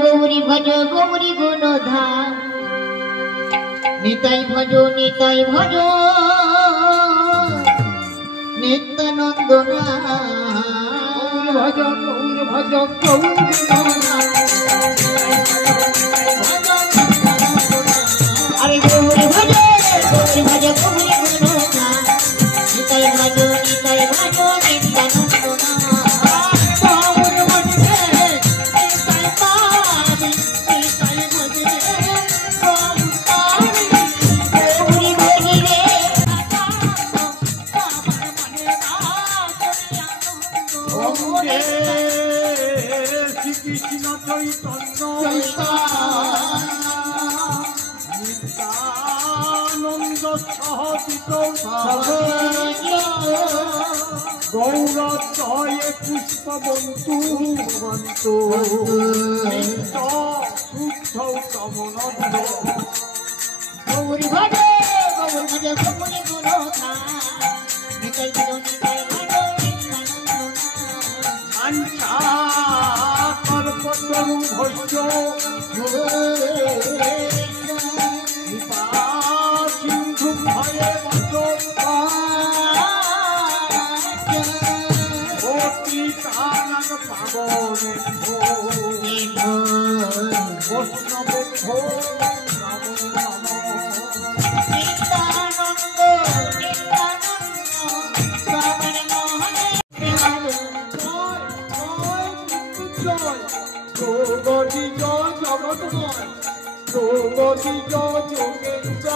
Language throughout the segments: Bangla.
गौरी भज गौरी गुणधाम निताई भजो नित्यानंद भज गौर কৃষ্ণ চৈতন্য নিত্যানন্দ সহজিত গৌরদয়ে পুষ্পবন্তু নিত্য শুদ্ধ কমনন্দ গৌরী ভজে গৌরী ভজে গৌরী গুণধা নিতাই গুণ নিতাই আঞ্চা কল্পতরু ভৈষ্য কৃপা সিন্ধু ভয়ে বসতানক পাবনে বৈষ্ণবে জগৎময় প্রগতি যোগেন্দ্র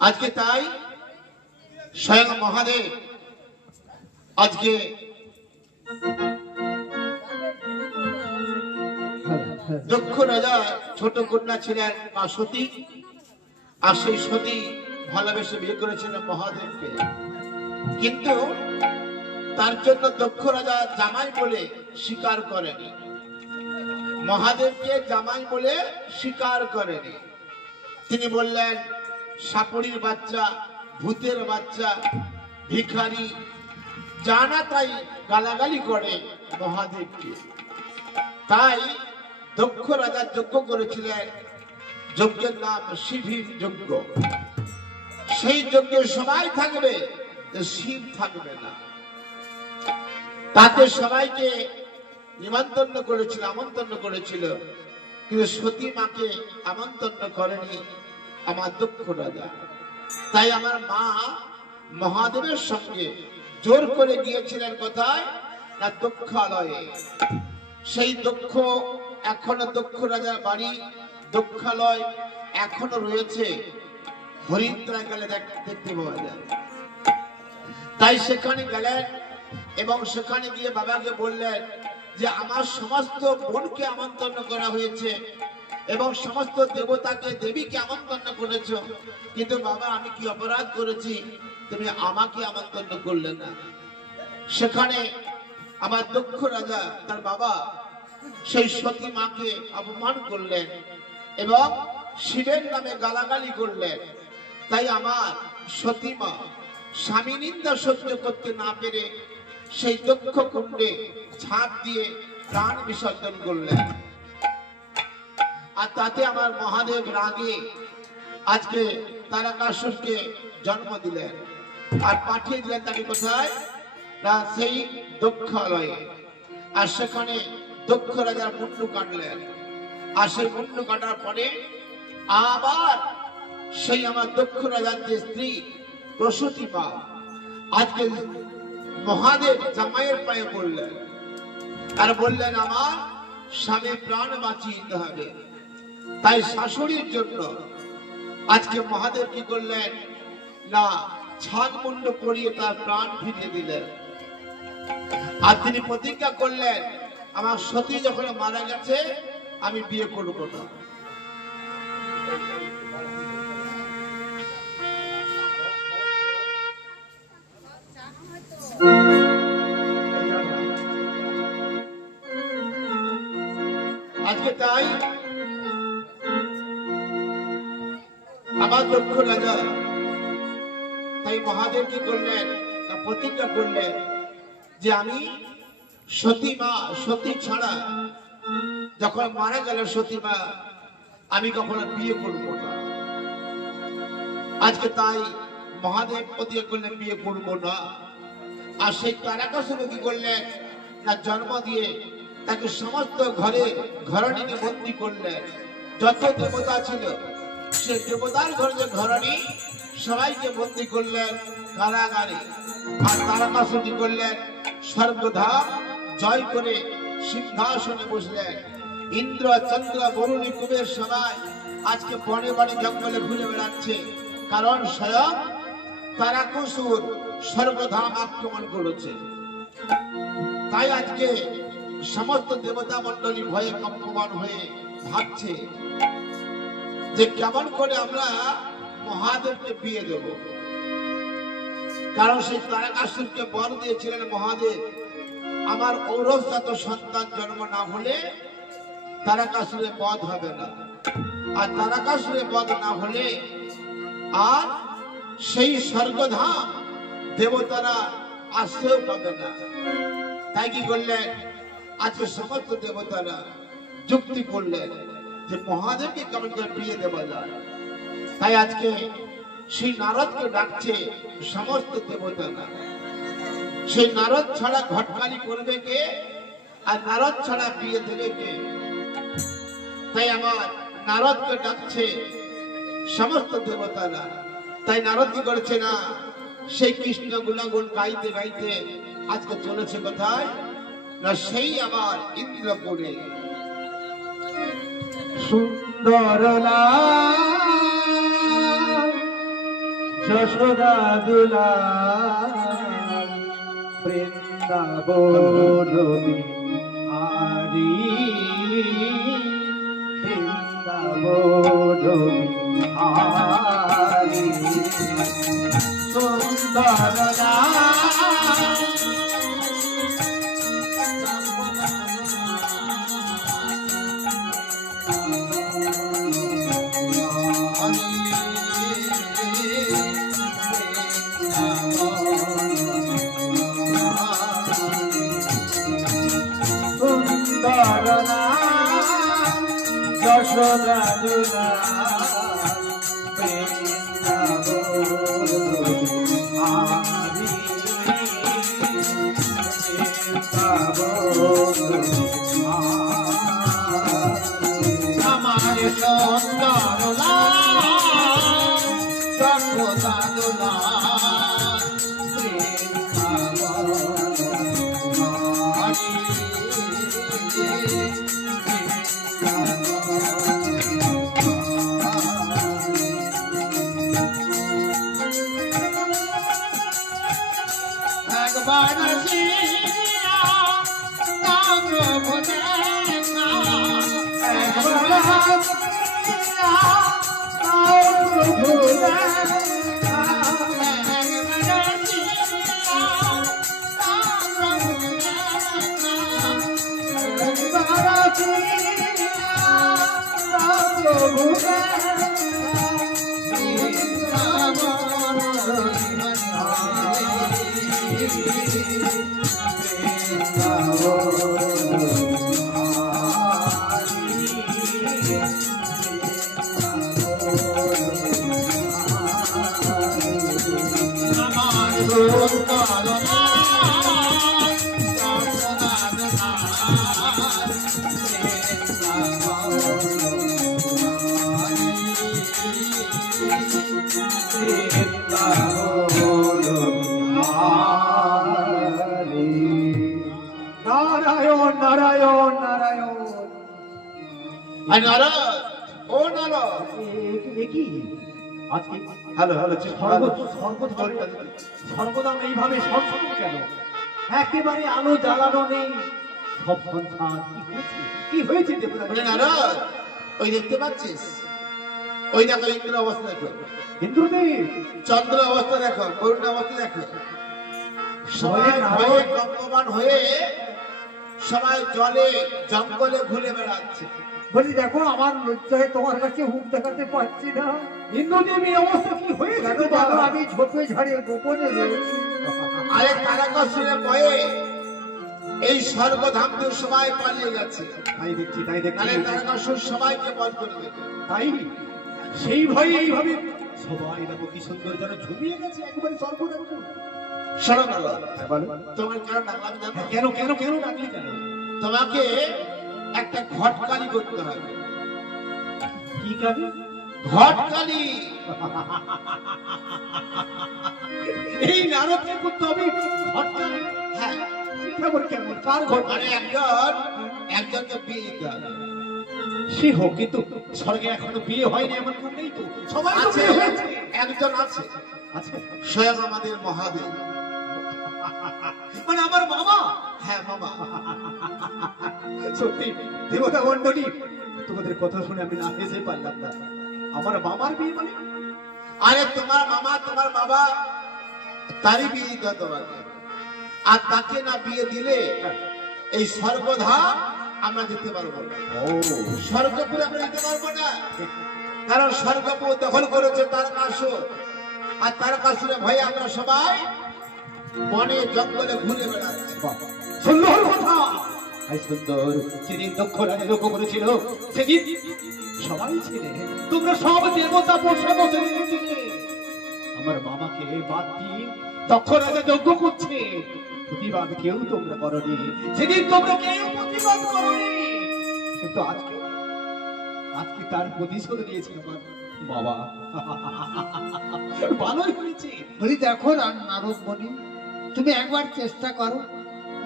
আজকে তাই স্বয়ং মহাদেব আজকে দক্ষ রাজা ছোট কন্যা ছিলেন মা সতী, আর সেই সতী ভালোবেসে বিয়ে করেছিলেন মহাদেবকে। কিন্তু তার জন্য দক্ষ রাজা জামাই বলে স্বীকার করেনি, মহাদেবকে জামাই বলে স্বীকার করেনি। তিনি বললেন সাপড়ির বাচ্চা, ভূতের বাচ্চা, ভিখারি, জানা তাই গালাগালি করে মহাদেবকে। তাই দক্ষ রাজা যজ্ঞ করেছিলেন, যজ্ঞের নাম শিবির যজ্ঞ। সেই যজ্ঞে সবাই থাকবে, শিব থাকবে না। তাতে সবাইকে নিমন্ত্রণ করেছিল, আমন্ত্রণ করেছিল, কিন্তু সতী মাকে আমন্ত্রণ করেনি আমার দক্ষ রাজা। তাই আমার মা মহাদেবের সঙ্গে জোর করে গিয়েছিলেন কোথায় না দক্ষালয়ে। সেই দক্ষ এখনো দক্ষ রাজার বাড়ি দক্ষালয় এখনো রয়েছে, হরিদ্রা গেলে দেখতে পাওয়া যায়। তাই সেখানে গেলেন এবং সেখানে গিয়ে বাবাকে বললেন যে আমার সমস্ত বোনকে আমন্ত্রণ করা হয়েছে এবং সমস্ত দেবতাকে দেবীকে আমন্ত্রণ করেছ, কিন্তু বাবা আমি কি অপরাধ করেছি তুমি আমাকে আমন্ত্রণ করলে না? সেখানে আমার দক্ষ রাজা তার বাবা সেই সতী মাকে অপমান করলেন এবং শিবের নামে গালাগালি করলেন। তাই আমার সতী মা স্বামী নিন্দা সহ্য করতে না পেরে সেই দক্ষ কুণ্ডে ঝাঁপ দিয়ে প্রাণ বিসর্জন করলেন। আর তাতে আমার মহাদেব রাগে আজকে তারকাসুরকে জন্ম দিলেন আর পাঠিয়ে দিলেন তাকে কোথায় না সেই দক্ষালয়ে। আর সেখানে দক্ষ রাজার মুন্ডু কাটলেন। আর সেই মুন্ডু কাটার পরে আবার সেই আমার দক্ষ রাজার যে স্ত্রী প্রসূতি মা আজকে মহাদেব জামাইয়ের পায়ে পড়লেন আর বললেন আমার স্বামী প্রাণ বাঁচিয়ে দিতে হবে। তাই শাশুড়ির জন্য আজকে মহাদেব কি করলেন না ছাগ মুন্ড পরিয়ে তার প্রাণ ফিরিয়ে দিলেন। আর তিনি প্রতিজ্ঞা করলেন আমার সতী যখন মারা গেছে আমি বিয়ে করব না। আজকে তাই আমার দক্ষ রাজা তাই মহাদেব কি করলেন প্রতিজ্ঞা করলেন যে আমি সতী মা সতী ছাড়া যখন মারা গেল সতী মা আমি কখনো বিয়ে করব না। আজকে তাই মহাদেব প্রতিজ্ঞা করলেন বিয়ে করব না। আর সেই তারকাসুর কি করলেন না জন্ম দিয়ে তাকে সমস্ত ঘরে ঘরণীকে বন্দী করলেন। যত দেবতা ছিল সে দেবতার ঘরে যে ঘরণী সবাইকে বন্দী করলেন কারাগারে। আর তারকাসুর কি করলেন স্বর্গধাম জয় করে সিংহাসনে বসলেন। ইন্দ্র চন্দ্র বরুণী কুবের সবাই আজকে বনে বনে জঙ্গলে ঘুরে বেড়াচ্ছে, কারণ স্বয়ং তারকাসুর স্বর্গধাম আক্রমণ করেছে। তাই আজকে সমস্ত দেবতা মন্ডলী ভয়ে কম্পমান হয়ে ভাবছে যে কেমন করে আমরা মহাদেবকে বিয়ে দেব। কারণ সেই তারকাসুরকে বর দিয়েছিলেন মহাদেব আমার ঔরসজাত সন্তান জন্ম না হলে তারকাসুরের বধ হবে না, আর তারকাসুরের বধ না হলে আর সেই স্বর্গধাম দেবতারা আশ্রয় পাবে না। তাই কি করলেন আজকে সমস্ত দেবতারা যুক্তি করলেন যে মহাদেবকে কেমন করে বিয়ে দেওয়া যায়। তাই আজকে সেই নারদকে ডাকছে সমস্ত দেবতারা। সেই নারদ ছাড়া ঘটকালি করবে কে, আর নারদ ছাড়া বিয়ে দেবে কে? তাই আমার নারদকে ডাকছে সমস্ত দেবতারা। তাই নারদ কি করেছে না সেই কৃষ্ণ গুণগুণ গাইতে গাইতে আজকে চলেছে কোথায় না সেই আবার ইন্দ্রপুরে। সুন্দর যশোদা দুলা বৃন্দাবন হারি যশোদা দুলাল বৃন্দাবন আমার সুন্দর লাল যশোদা দুলাল একবার আসিয়া তাও প্রভু দেখা, একবার আসিয়া তাও প্রভু দেখা, একবার আসিয়া তাও প্রভু দেখা, একবার আসিয়া তাও প্রভু দেখা। নারায়ণ নারায়ণ নারায়ণ। আর নারদ, ও নারদ, কি আজকে হ্যালো হ্যালো সর্বদা এইভাবে সরস্বত কেন? একেবারে আলো জ্বালানো নেই, সব সংসার কি হয়েছে দেবতা? নারদ, ওই দেখতে পাচ্ছিস? ওই দেখো ইন্দ্র অবস্থা দেখো, ইন্দ্রদেব, চন্দ্র অবস্থা দেখো, বরুণ অবস্থা দেখো, সবাই ভয়ে কম্পমান হয়ে সবাই জলে জঙ্গলে ঘুরে বেড়াচ্ছে। বলি দেখো, আমার লজ্জায় তোমার কাছে মুখ দেখাতে পারছি না। ইন্দ্রদেব, এই অবস্থা কি হয়ে গেল? আমি ঝোপে ঝাড়ে গোপনে রয়েছি। আরে তারকাসুরে ভয়ে এই স্বর্গধাম থেকে সবাই পালিয়ে গেছে। তাই দেখছি, তাই দেখছি। আরে তারকাসুর সবাইকে বধ করে দেবে। তাই সেই ভয়ে এইভাবে সবাই দেখো কি সুন্দর যেন ঝুমিয়ে গেছে একেবারে স্বর্গধাম। শোনো নারদ, তোমার কেন ডাকলাম জানো? কেন কেন কেন ডাকলি কেন? তোমাকে একটা ঘটকালি করতে হবে। কি কাজ? ঘটকালি। এই নারদকে করতে হবে ঘটকালি? হ্যাঁ, কেমন কেমন কার ঘট? মানে একজনকে বিয়ে দিতে হবে। সে হোক, কিন্তু স্বর্গে এখনো বিয়ে হয়নি এমন কেউ নেই তো? সবাই তো আছে, বিয়ে হয়েছে। একজন আছে, আচ্ছা, স্বয়ং আমাদের মহাদেব। মানে আমার মামা? হ্যাঁ মামা। সত্যি দেবতা মন্ডলী, তোমাদের কথা শুনে আমি না হেসে পারলাম না। আমার মামার বিয়ে মানে? আরে তোমার মামা, তোমার বাবা, তারই বিয়ে দিতে হবে তোমাকে। আর তাকে না বিয়ে দিলে এই স্বর্গধাম আমরা যেতে পারবো না। স্বর্গপুরে আমরা যেতে পারবো না, কারণ স্বর্গপুর দখল করেছে তারকাসুর। আর তারকাসুরের ভয়ে আমরা সবাই বনে জঙ্গলে ঘুরে বেড়াচ্ছি। সুন্দর কথা। এই সুন্দর, সেদিন দক্ষ রাজা লক্ষ্য করেছিল, সেদিন সবাই ছিলে, তোমরা সব দেবতা বসে বসে ছিলে। আমার মামাকে বাদ দিয়ে দক্ষ রাজা যজ্ঞ করছে, প্রতিবাদ কেউ তোমরা করনি। সেদিন তোমরা কেউ প্রতিবাদ করনি, কিন্তু আজকে আজকে তার প্রতিশোধ নিয়েছে আমার বাবা। ভালোই হয়েছে। বলি দেখো নারদ মণি, তুমি একবার চেষ্টা করো,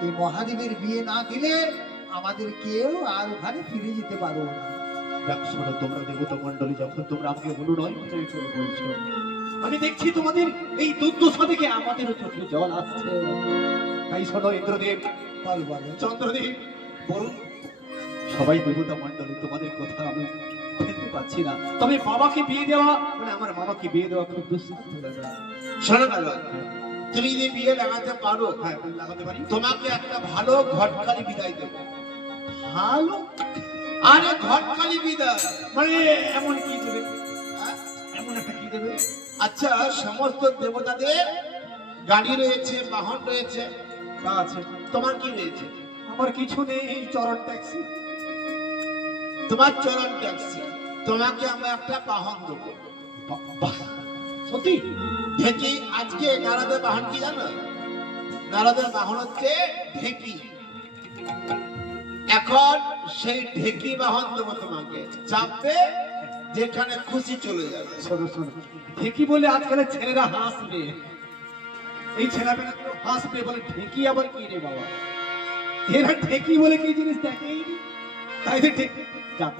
এই মহাদেবের বিয়ে না দিলে আমাদের কেউ আর ওখানে ফিরে যেতে পারবো না। দেখ শোনো, তোমরা দেবতা মন্ডলী যখন তোমরা আমাকে অনুনয় করে বলছো, আমি দেখছি তোমাদের এই দুর্দশা দেখে আমাদেরও চোখে জল আসছে। তাই শোনো ইন্দ্রদেব, চন্দ্রদেব, বলুন, সবাই দেবতা মন্ডলী, তোমাদের কথা আমি ফেলতে পারছি না। তবে বাবাকে বিয়ে দেওয়া, মানে আমার মামাকে বিয়ে দেওয়া খুব দুঃসাধ্য দাদা। শোনো না, তুমি যদি বিয়ে লাগাতে পারো, হ্যাঁ লাগাতে পারি। তোমাকে একটা ভালো ঘটকালি বিদায় দেবো। ভালো? আরে ঘটকালি বিদায় মানে এমন কি দেবে? এমন একটা কি দেবে? আচ্ছা, সমস্ত দেবতাদের গাড়ি রয়েছে, বাহন রয়েছে, তা আছে। তোমার কি রয়েছে? আমার কিছু নেই, চরণ ট্যাক্সি। তোমার চরণ ট্যাক্সি, তোমাকে আমরা একটা বাহন দেবো। সত্যি? ঢেকি। আজকে নারদের বাহন কি জানো? নারদের বাহন হচ্ছে ঢেকি। এখন সেই ঢেকি বাহন দেবো তোমাকে, চাপবে যেখানে খুশি চলে যাবে। শোনো শোনো, ঢেকি বলে আজকালের ছেলেরা হাসবে, এই ছেলেমেয়েরা হাসবে বলে ঢেকি আবার কি রে বাবা? এরা ঢেকি বলে কি জিনিস দেখেই নি, তাই তো ঢেকি। যাক,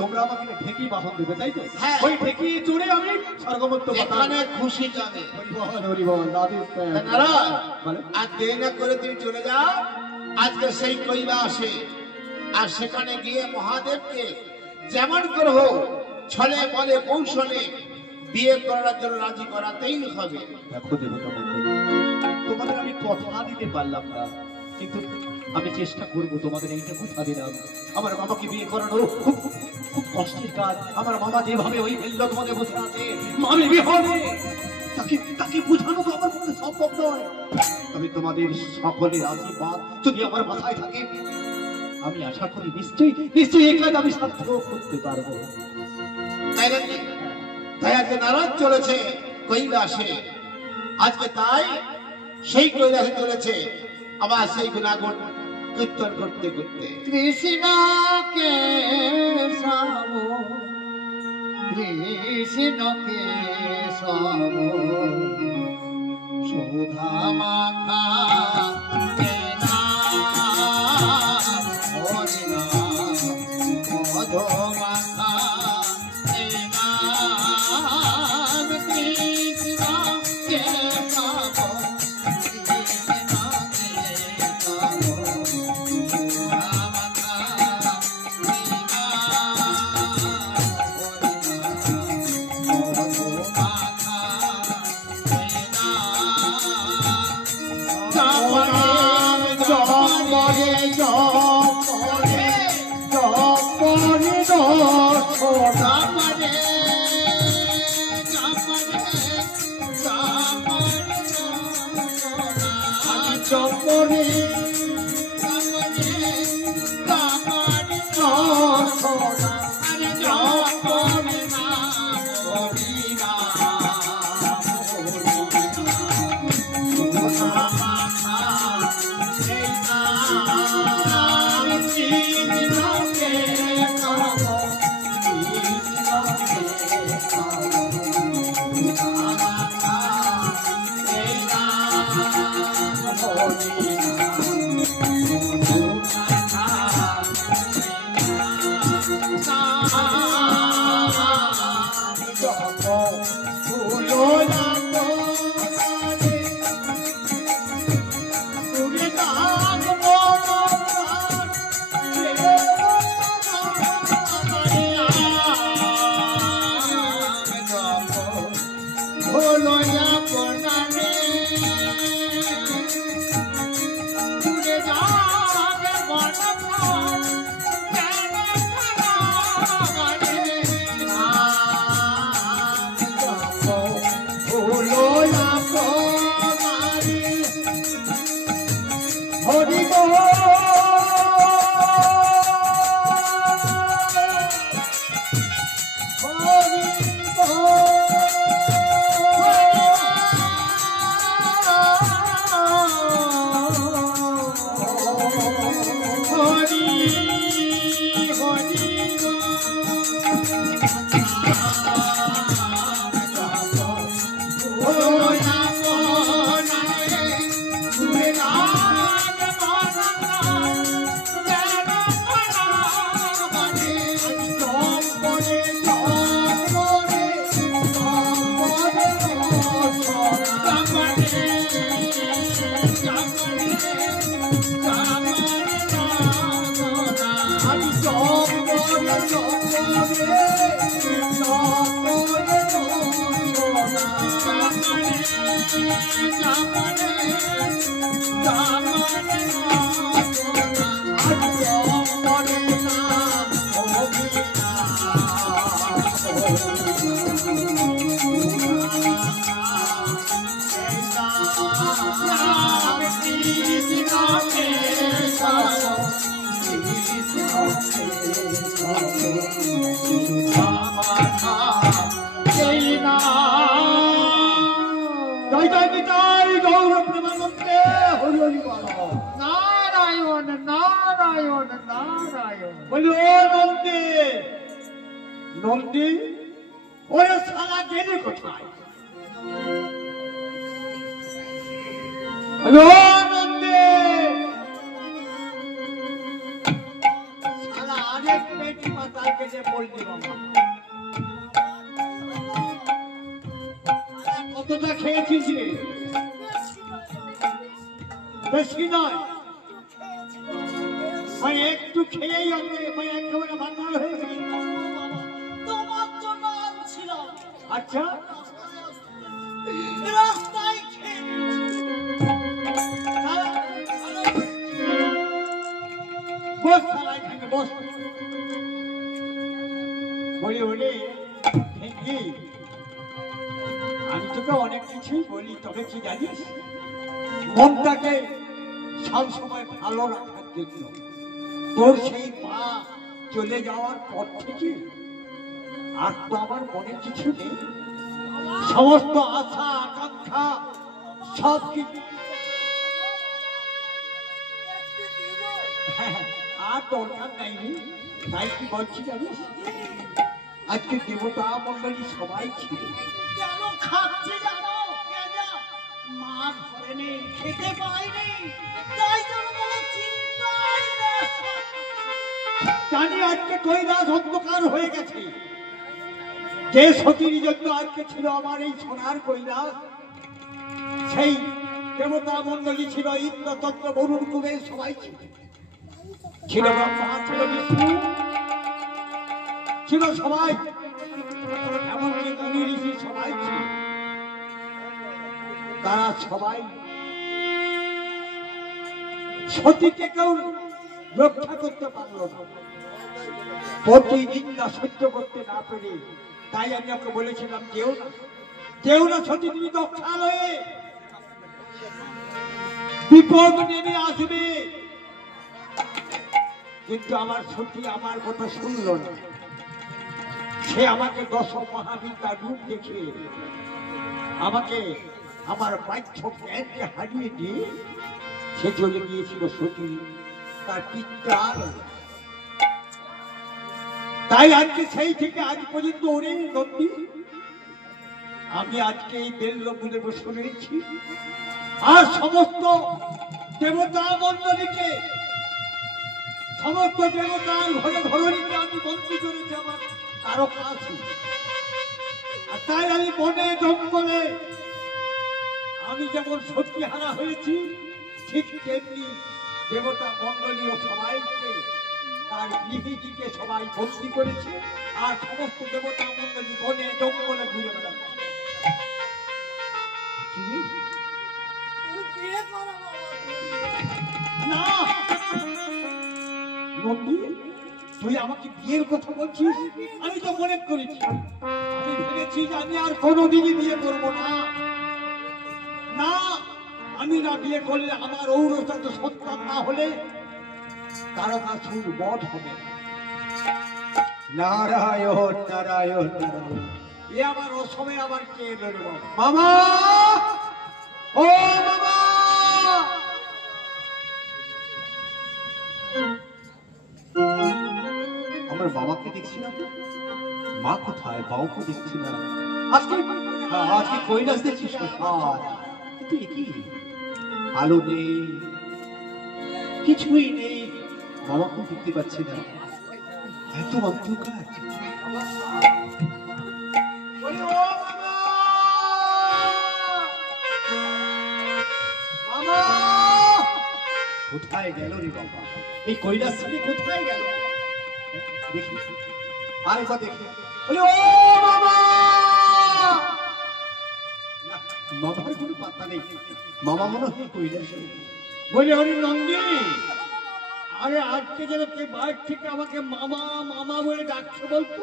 তোমরা আমাকে ঢেকি বাহন দেবে, তাই তো? হ্যাঁ। ওই ঢেকি চড়ে আমি স্বর্গমত্ত যেখানে খুশি যাবে। হরিবল দাদি আর দেরি না করে তুমি চলে যাও আজকে সেই কৈলাসে, আর সেখানে গিয়ে মহাদেবকে যেমন করে হোক ছলে বলে কৌশলে বিয়ে করার জন্য রাজি করাতেই হবে। দেখো দেবতা মণ্ডলী, তোমাদের আমি কথা দিতে পারলাম না, কিন্তু আমি চেষ্টা করবো। তোমাদের এইটা কথা দিলাম, আমার মামাকে বিয়ে করানো খুব খুব কষ্টের কাজ। আমার মামা যেভাবে ওই ভেল্লক মধ্যে বসে আছে, আমি বিয়ে হবে, তাকে বোঝানো তো আমার পক্ষে সম্ভব নয়। আমি তোমাদের সকলের আশীর্বাদ যদি আমার মাথায় থাকে, আমি আশা করি নিশ্চয়ই এই কাজ আমি সার্থক করতে পারবো। তাই নাকি? তাই আজকে নারদ চলেছে কৈলাসে, আজকে তাই সেই কৈলাসে চলেছে আবার সেই গুণাগুণ কীর্তন করতে করতে। কৃষ্ণ কেশব, কৃষ্ণ কেশব, সুধা মাখা মধু মাখা Oh, নারায়ণ। বলি ও নন্দী, নন্দী ওরে শালা গেলি কোথায়? বলি ও নন্দী, শালা আরেক পেটি মাতাল কেটে বললি বাবা। কতটা খেয়েছিস রে? বেশি নয়, মানে একটু খেয়েই হবে, মানে একেবারে মাতাল হয়ে গেল। তোমার জন্য আনছিলাম, আচ্ছা রাস্তায় খেয়ে বস শালা এখানে বস। বলি ওরে ভেঙ্গি, আমি তোকে অনেক কিছুই বলি, তবে কি জানিস, মনটাকে সবসময় ভালো রাখার জন্য তোর সেই মা চলে যাওয়ার পর থেকে আর তো আমার মনে কিছু নেই। সমস্ত আশা আকাঙ্ক্ষা সব কিছু আর দরকার নাই রে। তাই কি বলছি জানিস, আজকে দেবতা মন্ডলী সবাই ছিল। কেন খাচ্ছে জানো? মা ঘরে নেই, খেতে পাইনি, তাই জন্য কোনো চিন্তাই নেই। জানি আজকে কৈলাস অন্ধকার হয়ে গেছে। যে সতীর জন্য আজকে ছিল আমার এই সোনার কৈলাস, সেই দেবতা মন্ডলী ছিল, ইন্দ্রতন্ত্র বরুণ কুবের সবাই ছিল। ছিল ব্রহ্মা, ছিল বিষ্ণু, ছিল সবাই, এমনকি মুনি ঋষি সবাই ছিল। তারা সবাই সতীকে কেউ রক্ষা করতে পারল না, প্রতিদিন না সহ্য করতে না পেরে। তাই আমি ওকে বলেছিলাম, কেউ না সতী, তুমি দক্ষালয়ে বিপদ নেমে আসবে। কিন্তু আমার সতী আমার কথা শুনল না। সে আমাকে 10 মহাবিদ্যার রূপ দেখে আমাকে আমার বাহ্য জ্ঞানকে হারিয়ে দিয়ে সে চলে গিয়েছিল সতী তার পিতার। তাই আজকে সেই থেকে আজ পর্যন্ত ওরে নন্দী, আমি আজকে এই বেল্লপুরে বসে রয়েছি আর সমস্ত দেবতা মন্ডলীকে, সমস্ত দেবতার ঘরে ঘরণীকে আমি বন্দী করেছি আমার কারো কাছে। আর তাই আমি বনে জঙ্গলে আমি যেমন সত্যি হারা হয়েছি, ঠিক তেমনি দেবতা মন্ডলীয় সবাইকে তার গৃহীকে সবাই বন্দী করেছে। আর সমস্ত দেবতা মন্ডলী বনে জঙ্গলে ঘুরে বেড়াচ্ছে। বিয়ে করো বাবা। না নন্দী, তুই আমাকে বিয়ের কথা বলছিস? আমি তো মনে করেছি, আমি ভেবেছি যে আমি আর কোনোদিনই বিয়ে করবো না। না, আমি না বিয়ে করলে আমার ঔরসা সন্তান না হলে তারকাসুর বধ হবে। নারায়ণ নারায়ণ নারায়ণ। এ আমার অসময়ে আবার কে এলো রে বাবা? মামা, ও মামা, আমার বাবাকে দেখছি না তো। মা কোথায়? বাবাকে দেখছি না। আজকে কৈলাস দেখছি সকাল, কিন্তু এ কি আলো নেই, কিছুই নেই, বাবাকেও দেখতে পাচ্ছি না। এত অন্ধকার। বলি, ও মামা! মামা! কোথায় গেল রে বাবা? এই কৈলাস ছেড়ে কোথায় গেল? দেখি আরেকবার দেখি। বলি, ও মামা! না, মামার কোনো পাত্তা নেই। মামা মনে হয় কৈলাসে। বলি, হরি নন্দী, আরে আজকে যেন কে বাইরে থেকে আমাকে মামা মামা বলে ডাকছে বলতো।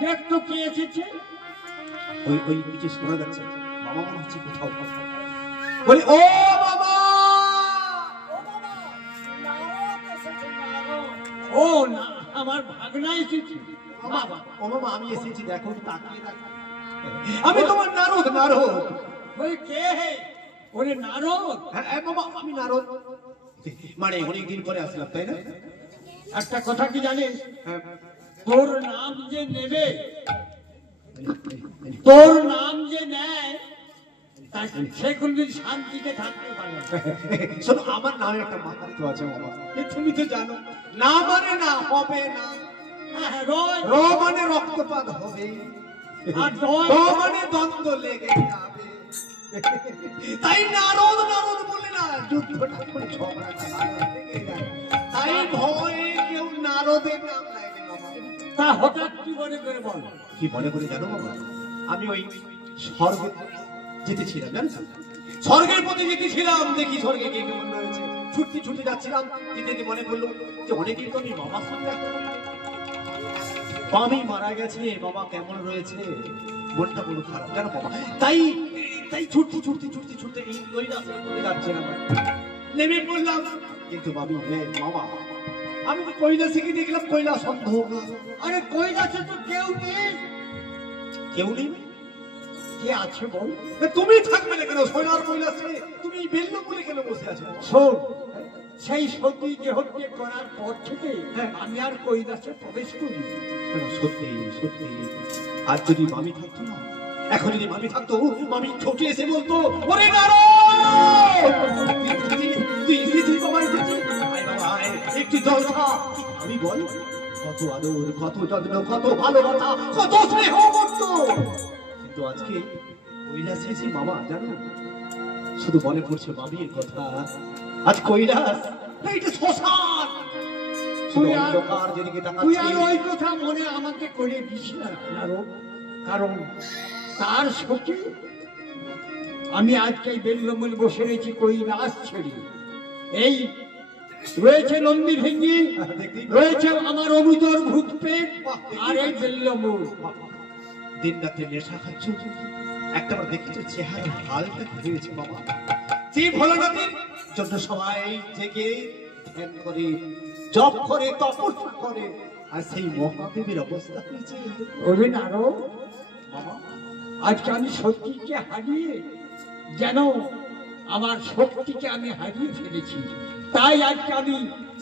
দেখ তো কে এসেছে। ওই ওই কিছু শোনা যাচ্ছে। মামা মনে হচ্ছে কোথাও। বলি, ও মামা! ও বাবা, নারদ এসেছে, নারদ। ও না, আমার ভাগনা এসেছে। বাবা, ও মামা, আমি এসেছি, দেখো, তাকিয়ে দেখো। আমি তোমার নারদ, নারদ। বলি কে হে? ওরে নারদ। হ্যাঁ মামা, আমি নারদ। মানে অনেকদিন পরে আসলাম, তাই না? একটা কথা কি জানিস, তোর নাম যে নেবে, তোর নাম যে নেয়, সে কোনদিন শান্তিতে থাকতে পারে না। শোনো, আমার নামে একটা মাহাত্ম্য আছে বাবা, তুমি তো জানো। না মানে না হবে না, র মানে রক্তপাত হবে, আর দ মানে দ্বন্দ্ব লেগে যাবে। তাই নারদ নারদ বলে না, যুদ্ধটা করে ঝগড়াটা লেগে যায়। তাই ভয়ে কেউ নারদের নাম নেয় না বাবা। তা হঠাৎ কি মনে করে বল? কি মনে করে জানো বাবা, আমি ওই স্বর্গে যেতেছিলাম, জানো, স্বর্গের পথে যেতেছিলাম, দেখি স্বর্গে কে কেমন রয়েছে। ছুটতে ছুটতে যাচ্ছিলাম, যেতে যেতে মনে পড়লো যে অনেকেই তো আমি বাবার সঙ্গে দেখা করিনি। মামি মারা গেছে, বাবা কেমন রয়েছে, মনটা বড় খারাপ, জানো বাবা। তাই তাই ছুটতে ছুটতে ছুটতে ছুটতে এই কৈলাসের পথে যাচ্ছিলাম, নেমে পড়লাম। কিন্তু বাবু বাবা, আমি তো কৈলাসে গিয়ে দেখলাম কৈলাস অন্ধকার। আরে কৈলাসে তো কেউ নেই। কেউ নেই? কে আছে বল? তুমি থাকবে না কেন সোনার কৈলাসে? তুমি বেল্ল বলে কেন বসে আছো? শোন, সেই সতী দেহত্যাগ করার পর থেকে আমি আর কৈলাসে প্রবেশ করি। সত্যি সত্যি, আর যদি মামি থাকতো না, এখন যদি মামি থাকতো, মামি ছুটে এসে বলতো, ওরে নারদ, তুই এসেছিস বাবা, এসেছিস, আয় বাবা আয়, একটু জল খা। আমি বল, কত আদর, কত যত্ন, কত ভালোবাসা, কত স্নেহ করতো। কিন্তু আজকে কৈলাসে এসে মামা, জানো, শুধু মনে পড়ছে মামির কথা। আজ কৈলাস না, এটা শ্মশান। তুই আর অন্ধকার যেদিকে তুই আর তাকাচ্ছি, ওই কথা মনে আমাকে করে দিস না, কারণ তার সত্যি আমি আজকে বেল্লমূল বসে রয়েছি কৈলাস ছেড়ে। এই রয়েছে নন্দী ভেঙ্গি, রয়েছে আমার অনুদর ভূত পেট, আর এই বেল্লমূল। দিন রাতে নেশা খাচ্ছ, একটাবার দেখেছো চেহারা হালটা হয়েছে বাবা। যে ভোলানাথের জন্য সবাই জেগে ধ্যান করে, জপ করে, তপস্যা করে, আর সেই মহাদেবের অবস্থা হয়েছে ওরে নারো, বাবা। আজকে আমি সত্যিকে হারিয়ে, যেন আমার শক্তিকে আমি হারিয়ে ফেলেছি। তাই আজকে আমি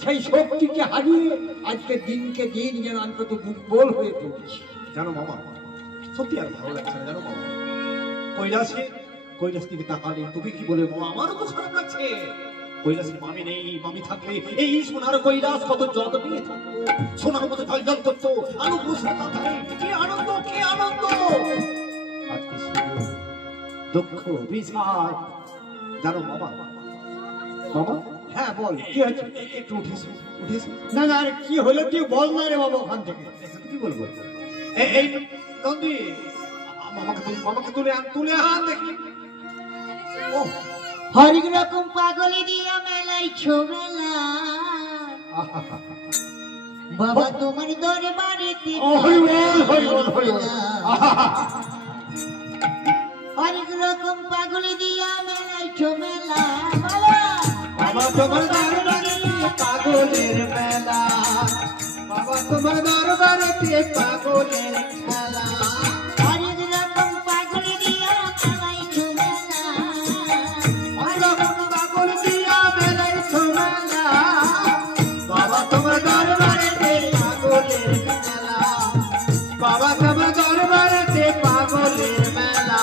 সেই শক্তিকে হারিয়ে আজকে দিনকে দিন যেন আমি কত দুর্বল হয়ে পড়ছি। জানো মামা, সত্যি আর ভালো লাগছে না, জানো মামা। কৈলাস থেকে তাকালে তুমি কি বলে মামা, আমারও তো খারাপ লাগছে। কৈলাসের মামি নেই, মামি থাকলে এই সোনার কৈলাস কত যত্ন নিয়ে থাকতো, সোনার মতো ঝলঝল করতো, আলো বসে তাকালে কি আনন্দ, কি আনন্দ। আজকে শুধু দুঃখ, বিষাদ, জানো মামা। মামা, হ্যাঁ বল, কি হয়েছে? একটু উঠেছো, উঠেছো। না না, আরে কি হলো তুই বল না রে বাবা ওখান থেকে। কি বলবো? এই নন্দী, মামাকে তুলে আন দেখি। ও হরেক রকম পাগলি দিয়া মেলাই ছোবেলা, বাবা তোমার দরবারেতে হরেক রকম পাগলি দিয়া মেলাই ছোবেলা, বাবা তোমার দরবারে পাগলের মেলা, বাবা তোমার দরবারে পাগলের মেলা। হরেক রকম পাগলি দিয়া মেলাই ছোবেলা, পাগল দিয়া মেলাই ছোমেলা, বাবা তোমার দরবারে পাগলের মেলা, বাবা তোমার দরবারে পাগলের মেলা।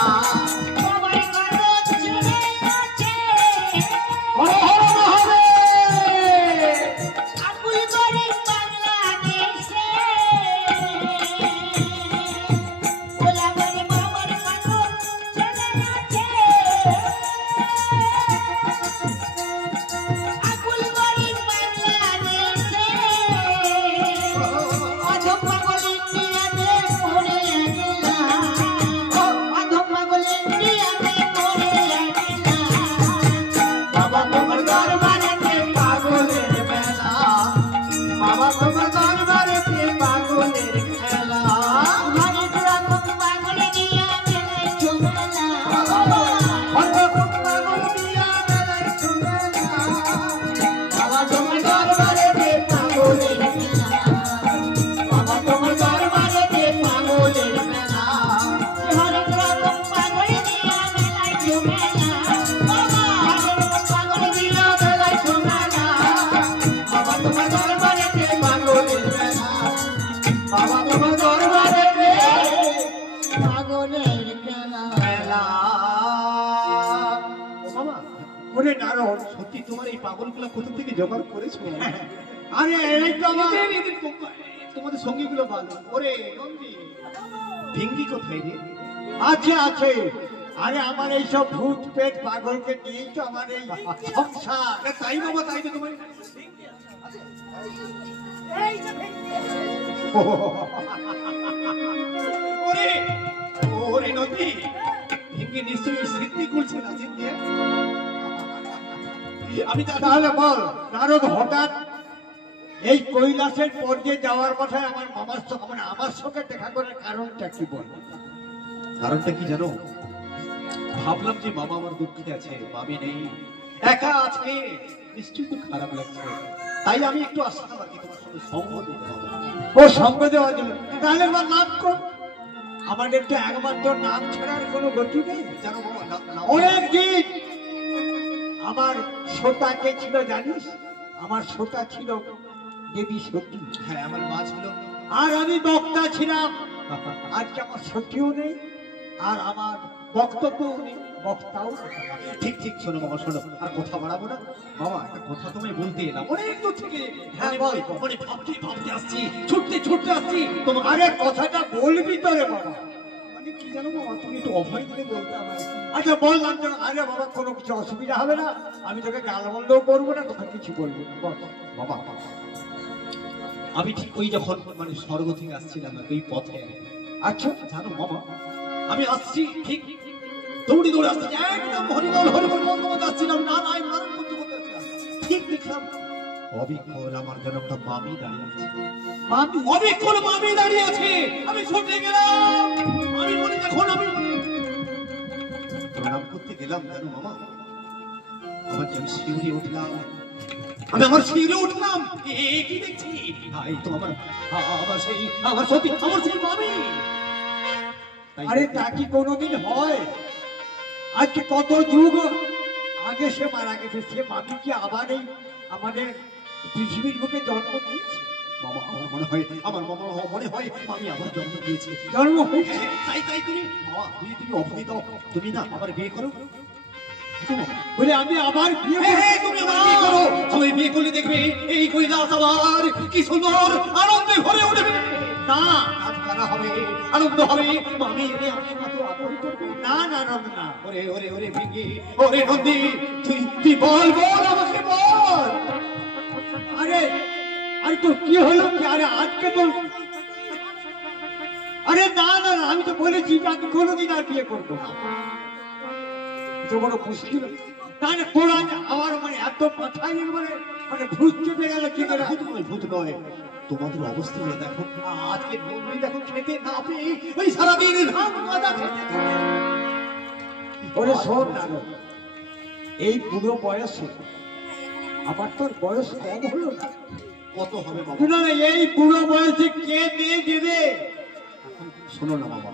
বাবার গর্ব ছেড়ে আছে হর হর মহাদেব। আকুল করে বাংলাদেশে, ওলা বলে বাবার পাগল ছেড়ে আছে, আকুল করে বাংলাদেশে, অধম পাগল ইন্ডিয়াতে পড়ে গেলাম, অধম পাগল ইন্ডিয়াতে পড়ে গেলাম, বাবা তোমার দরবারেতে পাগলের মেলা, বাবা তোমার দরবারেতে পাগলের খেলা। হরেক রকম পাগল দিয়া মেলাই ছোবেলা, অন্ধকার পাগল দিয়া মেলাই ছোমেলা, বাবা তোমার দরবারেতে পাগলের মেলা, বাবা তোমার দরবারেতে পাগলের মেলা। হরেক রকম পাগল দিয়া মেলাই ছোবেলা, বাবা হরেক রকম পাগল দিয়া মেলাই ছোমেলা, তোমার দরবারেতে পাগলের মেলা বাবা তোমার দরবারেতে পাগলের খেলা। মেলা। ও বাবা, ওরে নারদ, সত্যি তোমার এই পাগলগুলো কোথা থেকে জোগাড় করেছো? আরে এই তো আমার তোমাদের সঙ্গীগুলো ভালো। ওরে নন্দী, ভিঙ্গি কোথায় রে? আছে আছে। আরে আমার এইসব ভূত পেট পাগলকে নিয়েই তো আমার এই সংসার। তাই বাবা, তাই তো তোমার এই যে ভেঙে ওরে ওরে নদী, ভিঙ্গি নিশ্চয়ই স্মৃতি করছে না জিতে। আমি তাহলে বল নারদ, হঠাৎ এই কৈলাসের পর্যায়ে যাওয়ার কথায় আমার মামার মানে আমার সঙ্গে দেখা করার কারণটা কি বল? কারণটা কি জানো? ভাবলাম যে মামা আমার দুঃখে আছে, মামি নেই, একা আছে, নিশ্চয়ই তো খারাপ লাগছে। তাই আমি একটু আসলাম আর কি তোমার সঙ্গে সঙ্গ দিতে হবে। ও সঙ্গ দেওয়ার জন্য। তাহলে আমার নাম কর। আমাদের তো একমাত্র নাম ছাড়ার কোনো গতি নেই। জানো মামা, অনেক দিন আমার শ্রোতা কে ছিল জানিস? আমার শ্রোতা ছিল দেবী সতী, হ্যাঁ আমার মা ছিল। আর আমি বক্তা ছিলাম। আজকে আমার সতীও নেই, আর আমার বক্তব্যও নেই, বক্তাও নেই। ঠিক ঠিক, শোনো মামা শোনো, আর কথা বাড়াবো না। মামা একটা কথা তোমায় বলতে এলাম অনেক দূর থেকে। হ্যাঁ, বল, বল। মানে ভাবতে ভাবতে আসছি, ছুটতে ছুটতে আসছি তোমাকে। আরে কথাটা বলবি তো রে বাবা। মানে কি জানো মামা, তুমি একটু অভয় দিলে বলতে আমার। আচ্ছা বল না। আরে বাবা, কোনো কিছু অসুবিধা হবে না, আমি তোকে গালমন্দও করবো না, তোকে কিছু বলবো না। বল। বাবা, আমি ঠিক ওই যখন মানে স্বর্গ থেকে আসছিলাম ওই পথে, আচ্ছা জানো মামা, আমি আসছি ঠিক দৌড়ে দৌড়ে আসছি, একদম হরিবল হরিবল বন্ধ বন্ধ আসছিলাম, না না নারায়ণ করতে করতে আসছিলাম। ঠিক দেখলাম অবিকল আমার যেন একটা মামি দাঁড়িয়ে আছে। মামি? অবিকল মামি দাঁড়িয়ে আছে। আমি ছুটে গেলাম, আমি বলি দেখুন, আমি প্রণাম করতে গেলাম, জানো মামা, আমার যেন শিউরে উঠলাম, আমি আমার শিউরে উঠলাম। কি দেখছি, এই তো আমার সেই আমার সত্যি আমার সেই মামি। আরে তা কি কোনোদিন হয়? আজকে কত যুগ আগে সে মারা গেছে, সে মামি কি আবার এই আমাদের পৃথিবীর বুকে জন্ম নিয়েছে? মামা, আমার মামা মনে হয় মামি আবার জন্ম দিয়েছে। জন্ম হয়েছে? তাই তাই তুমি মামা, তুমি অভয় দাও, তুমি না আবার বিয়ে করো। বলে আমি আবার বিয়ে করব? তুমি আবার বিয়ে করো, তুমি বিয়ে করলে দেখবে এই কৈলাস আবার কি সুন্দর আনন্দে ভরে উঠবে। না নাচ গানা হবে, আনন্দ হবে, মামি এনে আমি মাত্র আপন করবে। না না না না। ওরে ওরে ওরে ভিঙ্গি, ওরে নন্দী, তুই বল বল আমাকে বল। আরে আরে তোর কি হলো কি? আরে আজকে তো আরে না না না, আমি তো বলেছি যে আমি কোনোদিন আর বিয়ে করবো না। তো বড় মুশকিল। না না, তোর আজ আমার মানে এত মাথায় মানে ভূত চেপে গেল কি করে? ভূত নয়, তোমাদের অবস্থা দেখো, আজকে নন্দী দেখো খেতে না পেয়ে ওই সারাদিন ধান গাঁজা খেতে থাকে। ওরে শোন না, এই বুড়ো বয়সে আমার তোর বয়স কম হলো না? কত হবে বাবা? না না, এই বুড়ো বয়সে কে মেয়ে দেবে? শোনো না বাবা,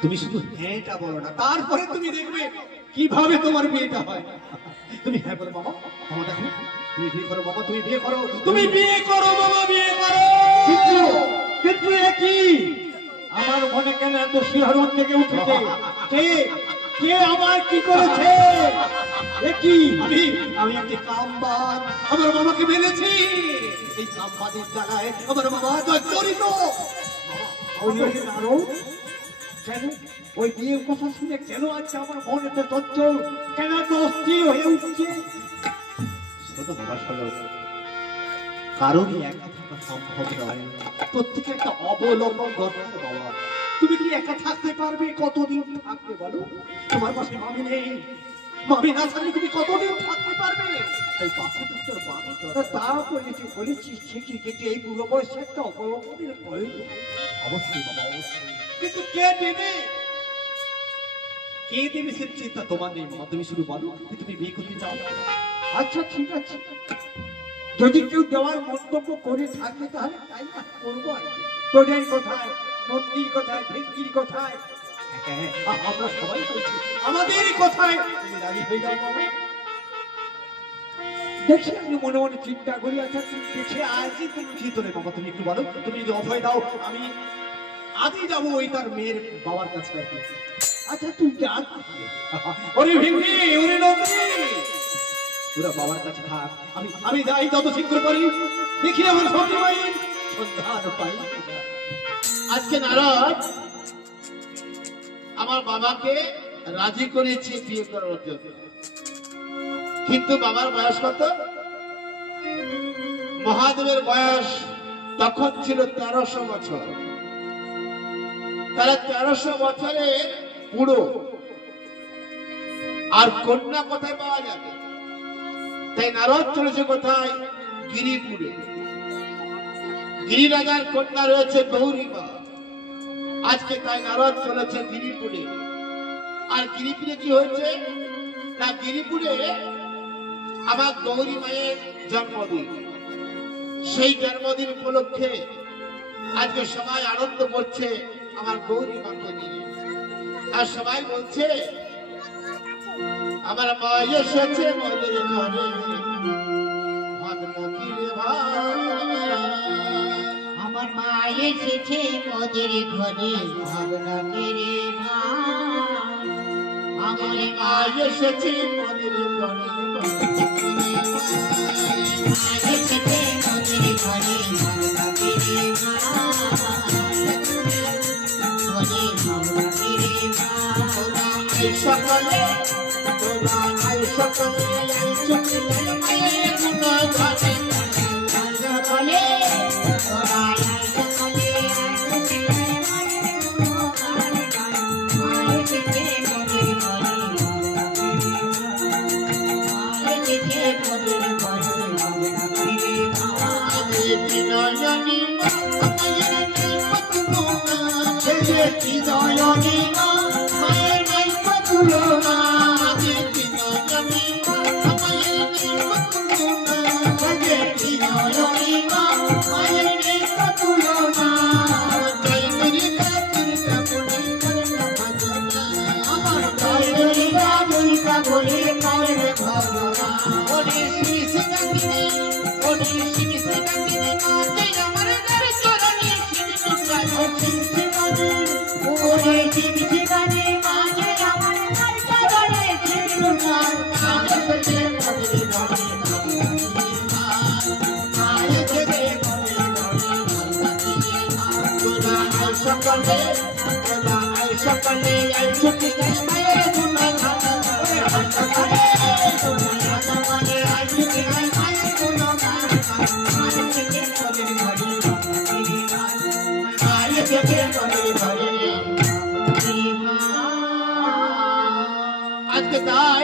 তুমি শুধু হ্যাঁটা বলো না, তারপরে তুমি দেখবে কিভাবে তোমার বিয়েটা হয়। তুমি হ্যাঁ বলো বাবা, বাবা দেখো, তুমি বিয়ে করো বাবা, তুমি বিয়ে করো, তুমি বিয়ে করো বাবা, বিয়ে করো। কিন্তু কিন্তু এ কি? আমার মনে কেন এত শিহরণ থেকে উঠেছে? কে কে আমার কি করেছে? এ কি? আমি একটি কামবাদ আমার মামাকে মেনেছি। এই কামবাদের জ্বালায় আমার মামা জড়িত। কেন ওই বিয়ের কথা শুনে কেন আজকে আমার মন এত চঞ্চল, কেন এত অস্থির হয়ে উঠছে? ছোট বাবা শোনো, কারণই একা থাকা সম্ভব নয়, প্রত্যেকে একটা অবলম্বন দরকার বাবা। তুমি কি একা থাকতে পারবে? কতদিন থাকবে বলো? তোমার পাশে মামি নেই, মামি না থাকলে তুমি কতদিন থাকতে পারবে? তাই পাশে থাকতে মামি দরকার। তা বলেছিস ঠিকই, কিন্তু এই বুড়ো বয়সে একটা অবলম্বনের প্রয়োজন। অবশ্যই বাবা, অবশ্যই। কিন্তু কে দেবে? কে দেবে সে চিন্তা তোমার নেই বাবা, তুমি শুধু বলো যে তুমি বিয়ে করতে চাও। আচ্ছা ঠিক আছে, যদি কেউ দেওয়ার মন্তব্য করে থাকে তাহলে তাই না করবো আর কি। তোদের কোথায়, নন্দীর কোথায়, ভেঙ্গির কোথায়? হ্যাঁ, আমরা সবাই বলছি আমাদের কথায় তুমি রাজি হয়ে যাও বাবা। দেখি আমি মনে মনে চিন্তা করি। আচ্ছা দেখে আজই তুমি কি তোলে বাবা, তুমি একটু বলো। তুমি যদি অভয় দাও আমি আজই যাবো ওই তার মেয়ের বাবার কাছে আর কি। আচ্ছা তুই যা। ওরে ভিঙ্গি, ওরে নন্দী, তোরা বাবার কাছে থাক, আমি যাই যত শীঘ্র পারি। দেখি আমার সতী মায়ের সন্ধান পাই। আজকে নারদ আমার বাবাকে রাজি করেছে বিয়ে করার জন্য, কিন্তু বাবার বয়স কত? মহাদেবের বয়স তখন ছিল 1300 বছর। তাহলে 1300 বছরে বুড়ো, আর কন্যা কোথায় পাওয়া যাবে? তাই নারদ চলেছে কোথায়? গিরিপুরে। গিরিরাজার কন্যা রয়েছে গৌরীমা। আজকে তাই নারদ চলেছে গিরিপুরে। আর গিরিপুরে কি হয়েছে না, গিরিপুরে আমার গৌরী মায়ের জন্মদিন। সেই জন্মদিন উপলক্ষে আজকে সবাই আনন্দ করছে আমার গৌরী মাকে নিয়ে। আর সবাই বলছে আমার মা এসেছে মোদের ঘরে, ভাবনা কি রে ভাই, আমার মা এসেছে মোদের ঘরে, ভাবনা কি রে ভাই, আমার মা এসেছে মোদের ঘরে, এসেছে মোদের ঘরে, ভাবনা কি রে ভাই, ভাবনা কি রে ভাই, সকালে তোরা আই সকালে আই চুকিলে মায়ের গুণা ঘরে, সকালে তোরা আয় সকালে আয় সকালে মায়ের গুণগান গায়, মা এসেছে মোদের ঘরে, ভাবনা কি রে ভাই, মা এসেছে মোদের ঘরে, ভাবনা কি রে ভাই, নয়নী মা মায়ের নিপতুনা, ছেলে কি নয়নী মা মায়ের নাই তুলনা, নয়নী মা মায়ের নিপতুনা, ছেলে কি নয়নী মা মায়ের নাই তুলনা, জয় দুর্গা দুর্গা বলে করো ভজনা, আমার জয় দুর্গা দুর্গা বলে কার ভজনা, ওরে শ্রী শ্রীরামিনী, ওরে শ্রী শ্রীরামিনী মাতে আমার ঘর চরণে শিব লুকায়, ওরে শিব শিবানী মাঝে আমার ঘর চরণে শিব লুকায়, মাঝে থেকে মোদের ঘরে মাঝে থেকে মোদের ঘরে ভাবনা কি রে ভাই, তোরা আই সকালে তোরা আই সকালে আই চুকিলে মায়ের গুণা ঘরে, ওরে সকালে তোরা আয় সকালে আয় সকালে মায়ের গুণগান গায়, মাঝে থেকে মোদের ঘরে ভাবনা কি রে ভাই, মাঝে থেকে মোদের ঘরে ভাবনা কি রে ভাই। আজকে তাই